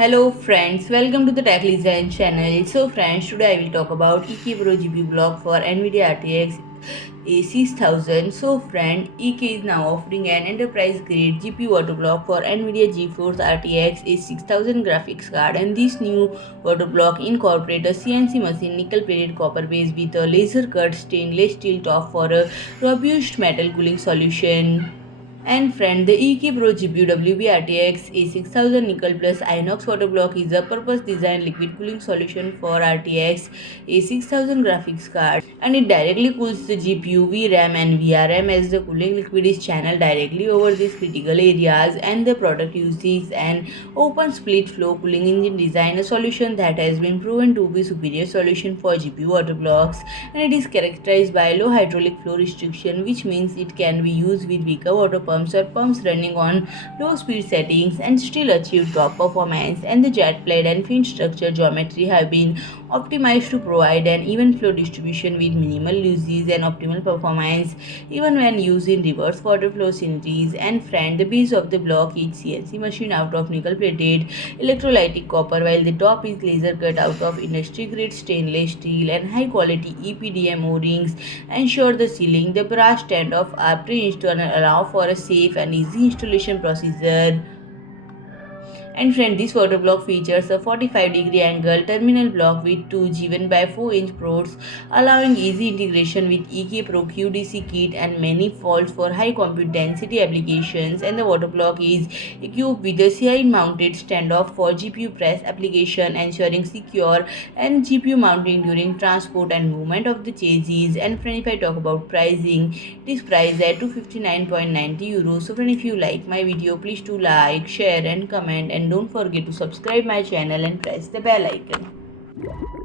Hello friends, welcome to the Tech Design channel. So friends, today I will talk about EK-Pro GPU block for NVIDIA RTX A6000. So friend, EK is now offering an enterprise grade GPU auto block for NVIDIA GeForce RTX A6000 graphics card, and this new auto block incorporates a CNC machine nickel plated copper base with a laser cut stainless steel top for a robust metal cooling solution. And friend, the EK-Pro GPU WB-RTX A6000 Nickel Plus Inox water block is a purpose-designed liquid cooling solution for RTX A6000 graphics card, and it directly cools the GPU, VRAM and VRM as the cooling liquid is channeled directly over these critical areas, and the product uses an open split flow cooling engine design, a solution that has been proven to be superior solution for GPU water blocks, and it is characterized by low hydraulic flow restriction, which means it can be used with weaker water pumps or pumps running on low speed settings and still achieve top performance. And the jet plate and fin structure geometry have been optimized to provide an even flow distribution with minimal losses and optimal performance even when used in reverse water flow scenarios. And friend, the base of the block is CNC machined out of nickel plated electrolytic copper, while the top is laser cut out of industry grade stainless steel, and high quality EPDM O-Rings ensure the sealing. The brass standoff are pre-installed and allow for a safe and easy installation procedure. And friend, this water block features a 45-degree angle terminal block with two G1 by 4-inch ports, allowing easy integration with EK-Pro QDC kit and manifolds for high compute density applications. And the water block is equipped with a side-mounted standoff for GPU press application, ensuring secure and GPU mounting during transport and movement of the chassis. And friend, if I talk about pricing, it is priced at €259.90. So friend, if you like my video, please do like, share and comment, and don't forget to subscribe my channel and press the bell icon.